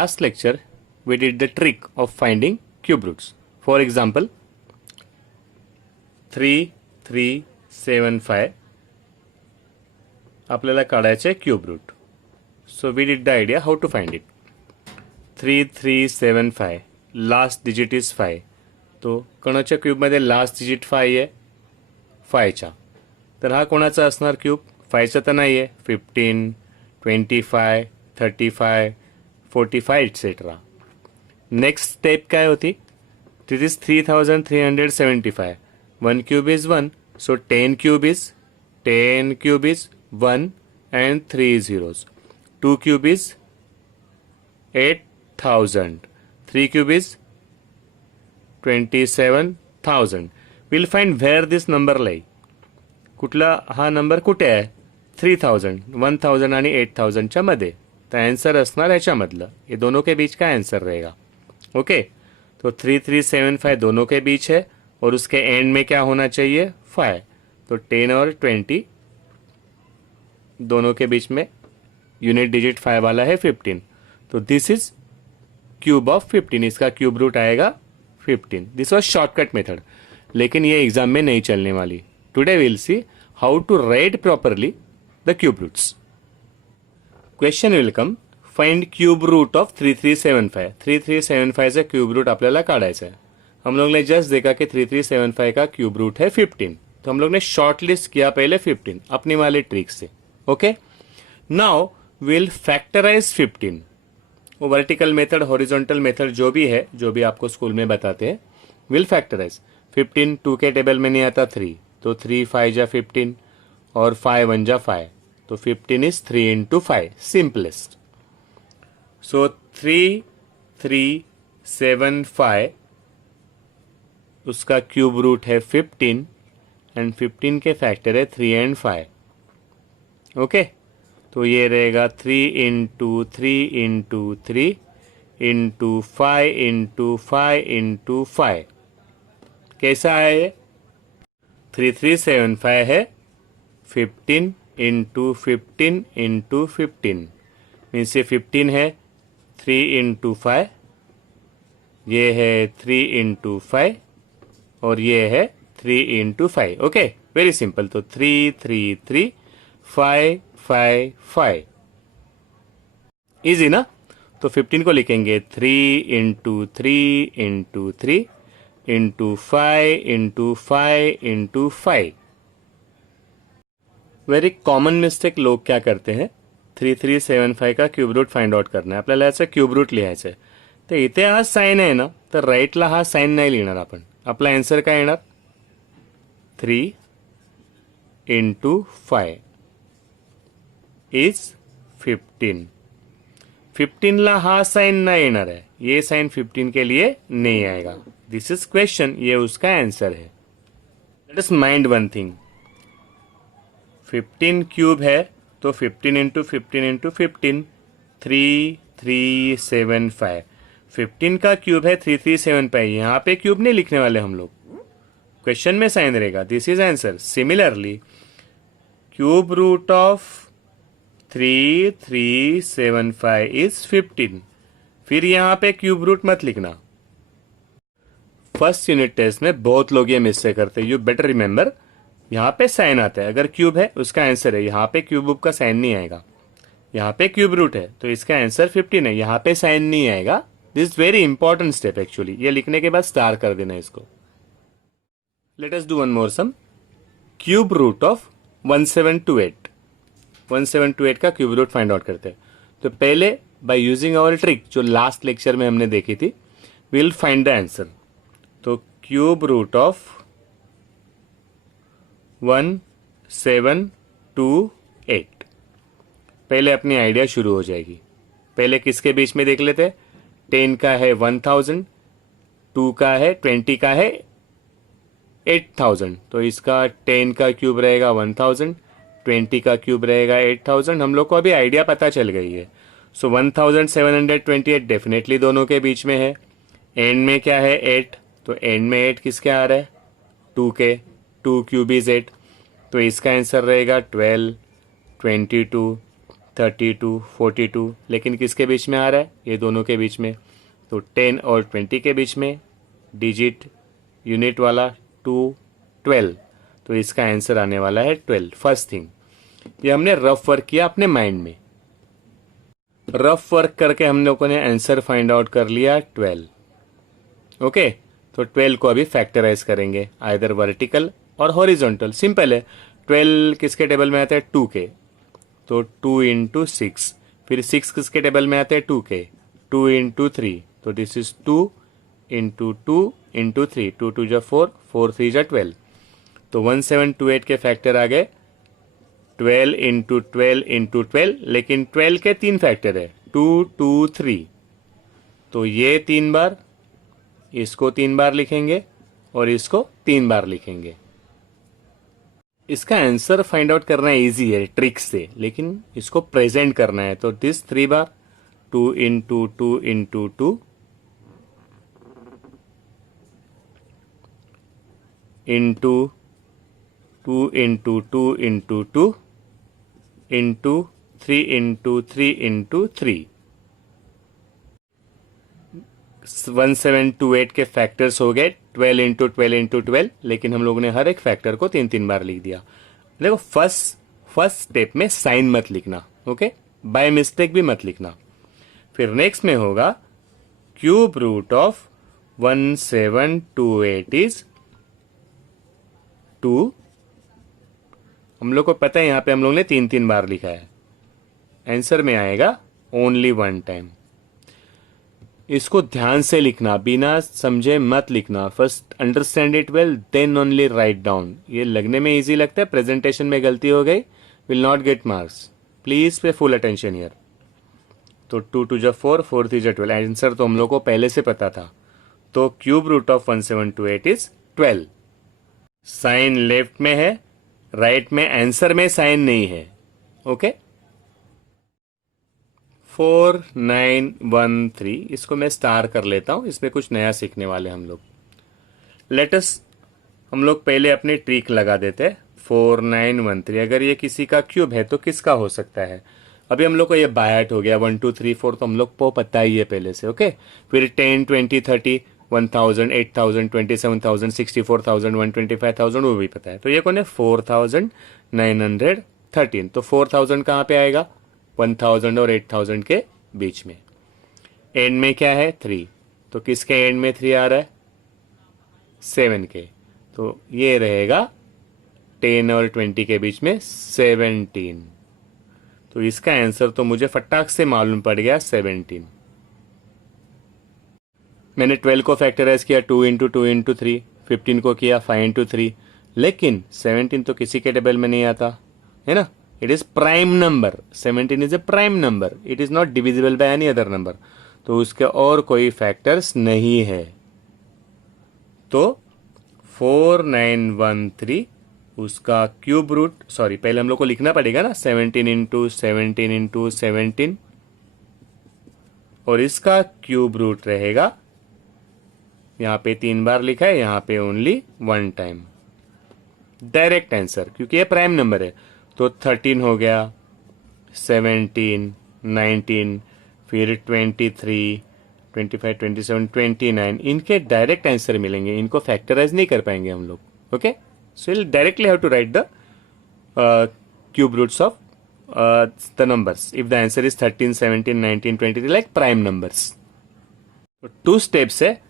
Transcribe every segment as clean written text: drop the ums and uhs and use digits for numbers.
last lecture, we did the trick of finding cube roots. For example, 3, 3, 7, 5 आपल्याला काढायचे cube root. So we did the idea how to find it. 3, 3, 7, 5. Last digit is 5. तो कोणाच्या क्यूबमध्ये last digit 5 आहे 5च्या. तर हा कोणाचा असणार cube? 5चा तर नाही आहे. 15, 25, 35, 45 एक्सेट्रा. नेक्स्ट स्टेप काय होती? This is 3375. 1 cube is 1. So 10 cube is 1 and 3 zeros. 2 cube is 8000. 3 cube is 27,000. We'll find where this number lie. कुठला हा नंबर कुठे आहे? 3000, 1000 आणि 8000 च्या मध्ये. तो आंसर असणार ह्याच्यामधलं. ये दोनों के बीच का आंसर रहेगा. ओके, तो 3375 दोनों के बीच है और उसके एंड में क्या होना चाहिए? 5. तो 10 और 20 दोनों के बीच में यूनिट डिजिट 5 वाला है 15. तो दिस इज क्यूब ऑफ 15. इसका क्यूब रूट आएगा 15. दिस वॉज शॉर्टकट मेथड, लेकिन ये एग्जाम में नहीं चलने वाली. Today will see how to write properly the cube roots. Question will come, find cube root of 3375. 3375 से क्यूब रूट आपल्याला काढायचा है. हम लोग ने जस्ट देखा कि 3375 का क्यूब रूट है 15. तो हम लोग ने शॉर्ट लिस्ट किया पहले 15 अपनी वाली ट्रिक से. Okay, now will factorize 15. वो वर्टिकल मेथड, हॉरिजॉन्टल मेथड जो भी है, जो भी आपको स्कूल में बताते हैं, विल फैक्टराइज. 15 2 के टेबल में नहीं आता 3, तो 3 5 जा 15 और 5 1 जा 5. तो 15 इज 3 into 5, सिंपलेस्ट. सो 3, 3, 7, 5 उसका क्यूब रूट है 15 एंड 15 के फैक्टर है 3 and 5. ओके, तो ये रहेगा 3 into 3 into 3 into 5 into 5 into 5. कैसा है ये? 3375 है 15 into 15 into 15 मीन्स ये 15 है 3 into 5, ये है 3 into 5 और ये है 3 into 5. Okay, very simple. तो 3 3 3 5 5 5. इजी ना? तो 15 को लिखेंगे 3 into 3 into 3 into 5 into 5 into 5. Very common mistake लोग क्या करते हैं? 3375 का क्यूब रूट फाइंड आउट करना आहे. आपल्याला याचं क्यूब रूट लिहायचं आहे. तर इथे हा साइन आहे ना, तर राईटला हा साइन नाही लिहिणार आपण. आपला आन्सर काय येणार? 3 into 5 इज 15. 15 ला हा साइन नहीं येणार है. ये साइन 15 के लिए नहीं आएगा. दिस इज क्वेश्चन, ये उसका आंसर है. Let us mind one thing. 15 cube है तो 15 into 15 into 15 3 3 7 5. 15 का क्यूब है 3375. यहाँ पे क्यूब नहीं लिखने वाले हम लोग, क्वेश्चन में साइन रहेगा. This is answer. Similarly cube root of 3375 is 15. फिर यहाँ पे क्यूब रूट मत लिखना. फर्स्ट यूनिट टेस्ट में बहुत लोग ये मिस्टेक करते हैं. यू बेटर रिमेंबर, यहाँ पे साइन आता है. अगर क्यूब है उसका आंसर है. यहाँ पे क्यूब का साइन नहीं आएगा. यहाँ पे क्यूब रूट है तो इसका आंसर 15 है. यहाँ पे साइन नहीं आएगा. This very important step actually. ये लिखने के बाद स्टार कर देना इसको. Let us do one more sum. Cube root of 1728. 1728 का क्यूब रूट फाइंड आउट करते हैं. तो पहले बाय यूजिंग आवर ट्रिक जो लास्ट लेक्चर में हमने देखी थी, विल फाइंड द आंसर. तो क्यूब रूट ऑफ 1728. पहले अपनी आइडिया शुरू हो जाएगी. पहले किसके बीच में देख लेते? 10 का है 1000, 2 का है 20 का है 8000. तो इसका 10 का क्यूब रहेगा 1000, 20 का क्यूब रहेगा 8000. हम लोग को अभी आइडिया पता चल गई है. सो 1728 डेफिनेटली दोनों के बीच में है. एंड में क्या है? 8. तो एंड में 8 किसके आ रहा है? 2 के. 2 क्यूब इज 8. तो इसका आंसर रहेगा 12, 22, 32, 42, लेकिन किसके बीच में आ रहा है? ये दोनों के बीच में। तो 10 और 20 के बीच में डिजिट यूनिट वाला 2, 12। तो इसका आंसर आने वाला है 12। फर्स्ट थिंग, ये हमने रफ वर्क किया अपने माइंड में। रफ वर्क करके हम लोगों ने आंसर फाइंड आउट कर लिया 12। ओके, तो 12 को अभी फैक्टराइज करेंगे, आइदर वर्टिकल और हॉरिजॉन्टल। सिंपल है। 12 किसके टेबल में आता है? 2 के। तो 2 इंटू 6। फिर 6 किसके टेबल में आते हैं? 2 के। 2 इंटू 3, तो दिस इज 2 इंटू 2 इंटू 3। 2 2 जा 4, 4 3 जा 12। तो 1728 के फैक्टर आ गए 12 इंटू 12 इंटू 12, लेकिन 12 के 3 फैक्टर है, 2 2 3। तो ये 3 बार, इसको 3 बार लिखेंगे और इसको 3 बार लिखेंगे। इसका आंसर फाइंड आउट करना इजी है ट्रिक से, लेकिन इसको प्रेजेंट करना है। तो this 3 bar, 2 into 2 into 2 into 2 into 2 into 2 into 3 into 3 into 3। 1728 के फैक्टर्स हो गए 12 इंटू 12 इंटू 12, लेकिन हम लोगों ने हर एक फैक्टर को 3 बार लिख दिया। देखो, फर्स्ट स्टेप में साइन मत लिखना, ओके, बाय मिस्टेक भी मत लिखना। फिर नेक्स्ट में होगा क्यूब रूट ऑफ 1728 इज 2। हम लोग को पता है यहां पे हम लोग ने 3 बार लिखा है। आंसर में आएगा ओनली 1 टाइम। इसको ध्यान से लिखना, बिना समझे मत लिखना। First understand it well, then only write down. ये लगने में इजी लगता है, प्रेजेंटेशन में गलती हो गई, will not get marks. Please pay full attention here. तो 2 2 जा 4, 4 3 जा 12। आंसर तो हम लोग को पहले से पता था। तो cube root of 1728 is 12। Sign left में है, राइट में आंसर में साइन नहीं है। ओके, 4913, इसको मैं स्टार कर लेता हूं, इसमें कुछ नया सीखने वाले हम लोग। लेटस हम लोग पहले अपनी ट्रिक लगा देते हैं। 4913 अगर ये किसी का क्यूब है तो किसका हो सकता है? अभी हम लोग को ये बायट हो गया 1 2 3 4, तो हम लोग को पता ही है पहले से। ओके, फिर 10 20 30 1000 8000 27000 64000 125,000 वो भी पता है। तो ये कौन है? 4913। तो 4000 कहाँ पे आएगा? 1000 और 8000 के बीच में। एंड में क्या है? 3। तो किसके एंड में 3 आ रहा है? 7 के। तो ये रहेगा 10 और 20 के बीच में 17। तो इसका आंसर तो मुझे फटाक से मालूम पड़ गया 17। मैंने 12 को फैक्टराइज किया 2 इंटू 2 इंटू 3, 15 को किया 5 इंटू 3, लेकिन 17 तो किसी के टेबल में नहीं आता है ना। It is prime number. 17 is a prime number, it is not divisible by any other number. तो उसके और कोई फैक्टर्स नहीं है। तो 4913 उसका क्यूब रूट, सॉरी पहले हम लोग को लिखना पड़ेगा ना, 17 इंटू 17 इंटू 17, और इसका क्यूब रूट रहेगा, यहां पे 3 बार लिखा है, यहां पे ओनली 1 टाइम। डायरेक्ट आंसर, क्योंकि ये प्राइम नंबर है। तो 13 हो गया, 17 19, फिर 23 25 27 29, इनके डायरेक्ट आंसर मिलेंगे, इनको फैक्टराइज नहीं कर पाएंगे हम लोग। Okay, so will directly have to write the cube roots of the numbers if the answer is 13 17 19 23 like prime numbers। तो 2 steps है।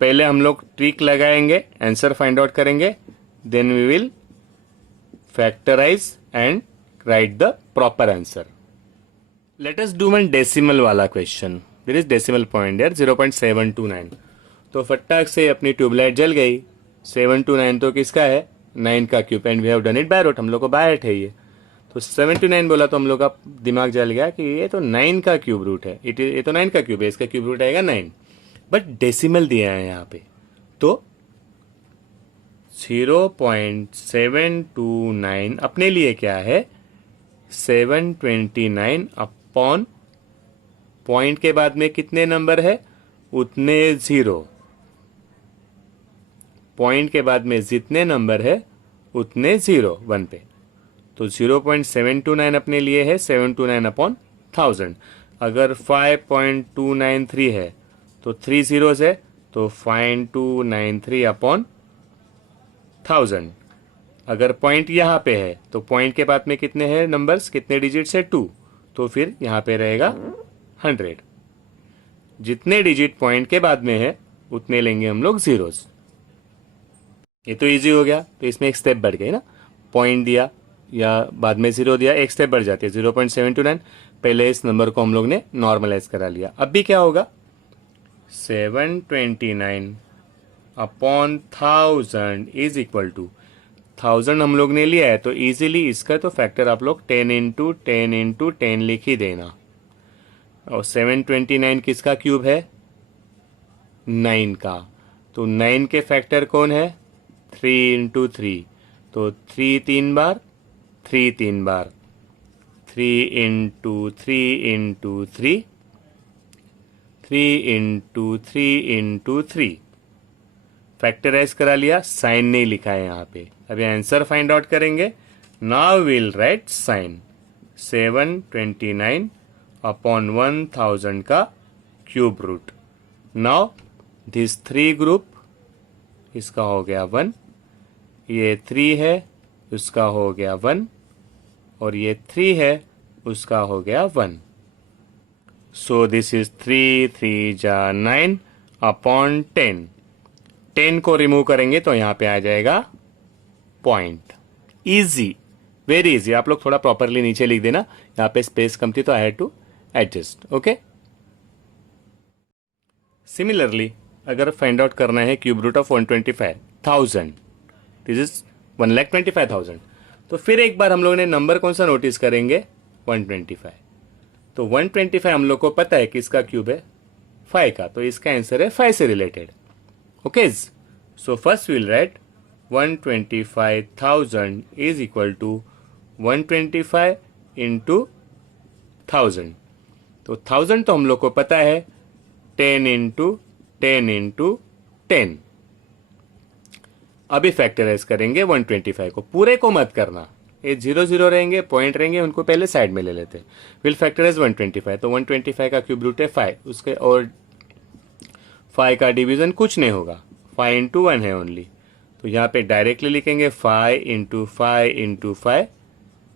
पहले हम लोग ट्रिक लगाएंगे, आंसर फाइंड आउट करेंगे, then we will factorise and write the proper answer. Let us do one decimal वाला question. There is decimal point यार 0.729। तो फटाक से अपनी ट्यूबलाइट जल गई। 729 तो किसका है? 9 का cube, and we have done it by root. हम लोग को बाय है ये। तो 79 बोला तो हम लोग का दिमाग जल गया कि ये तो 9 का क्यूब रूट है। ये तो 9 का क्यूब है, इसका क्यूब रूट आएगा 9, बट डेसिमल दिया है यहाँ पे। तो 0.729 अपने लिए क्या है? 729 अपॉन पॉइंट के बाद में कितने नंबर है उतने जीरो, पॉइंट के बाद में जितने नंबर है उतने जीरो 1 पे। तो तो 0.729 अपने लिए है 729 अपॉन 1000। अगर 5.293 है तो 3 zeros है, तो 5293 अपॉन 1000। अगर पॉइंट यहाँ पे है तो पॉइंट के बाद में कितने हैं नंबर्स, कितने डिजिट्स है 2, तो फिर यहाँ पे रहेगा 100। जितने डिजिट पॉइंट के बाद में है उतने लेंगे हम लोग जीरोस। ये तो इजी हो गया। तो इसमें एक स्टेप बढ़ गई ना, पॉइंट दिया या बाद में जीरो दिया, एक स्टेप बढ़ जाती है 0.729। पहले इस नंबर को हम लोग ने नॉर्मलाइज करा लिया। अब भी क्या होगा, 729 अपॉन 1000 इज इक्वल टू 1000 हम लोग ने लिया है, तो इजीली इसका तो फैक्टर आप लोग 10 इंटू 10 इंटू 10 लिख ही देना। और 729 किसका क्यूब है, 9 का। तो 9 के फैक्टर कौन है, 3 इंटू 3, तो 3 3 बार, 3 3 बार, 3 into 3 into 3, 3 into 3 into 3। Factorize करा लिया, साइन नहीं लिखा है यहाँ पे। अभी आंसर फाइंड आउट करेंगे। Now will write sign 729 upon 1000 का cube root. Now this 3 group, इसका हो गया 1, ये 3 है उसका हो गया 1, और ये 3 है उसका हो गया 1। सो दिस इज 3 3 जा 9 अपॉन 10। 10 को रिमूव करेंगे तो यहाँ पे आ जाएगा पॉइंट। Easy, very easy. आप लोग थोड़ा प्रॉपरली नीचे लिख देना, यहाँ पे स्पेस कम थी तो I had to adjust. Okay, similarly अगर फाइंड आउट करना है cube root of 125,000, this is 1,25,000, तो फिर एक बार हम लोग ने नंबर कौन सा नोटिस करेंगे, 125। तो 125 हम लोग को पता है कि इसका क्यूब है 5 का, तो इसका आंसर है 5 से related. Okay, so first will write 125,000 is equal to 125 into 1000। तो 1000 तो हम लोग को पता है 10 इंटू 10 इंटू 10। अभी फैक्टराइज करेंगे 125 को, पूरे को मत करना, ये 0 0 रहेंगे, पॉइंट रहेंगे, उनको पहले साइड में ले लेते हैं। विल फैक्टराइज 125, तो 125 का क्यूब रूट है 5, उसके और 5 का डिवीजन कुछ नहीं होगा, 5 इंटू 1 है ओनली। तो यहाँ पे डायरेक्टली लिखेंगे 5 into 5 into 5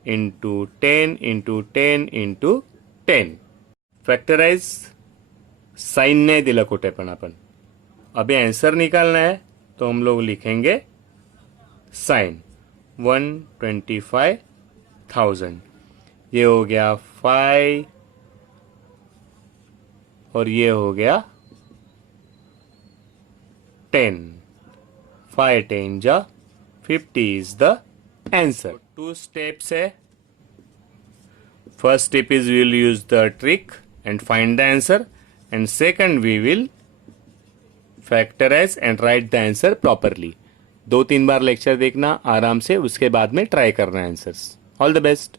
into 10 into 10 into 10। Factorise sign नहीं दिला कुठे पण आपण। अभी आंसर निकालना है तो हम लोग लिखेंगे साइन 125,000। ये हो गया 5 और ये हो गया 10, 5 10 जा 50 इज द आंसर। 2 स्टेप्स है। First step is we will use the trick and find the answer, and second we will factorize and write the answer properly। 2-3 bar lecture देखना आराम से, उसके बाद में ट्राई करना आंसर्स। All the best.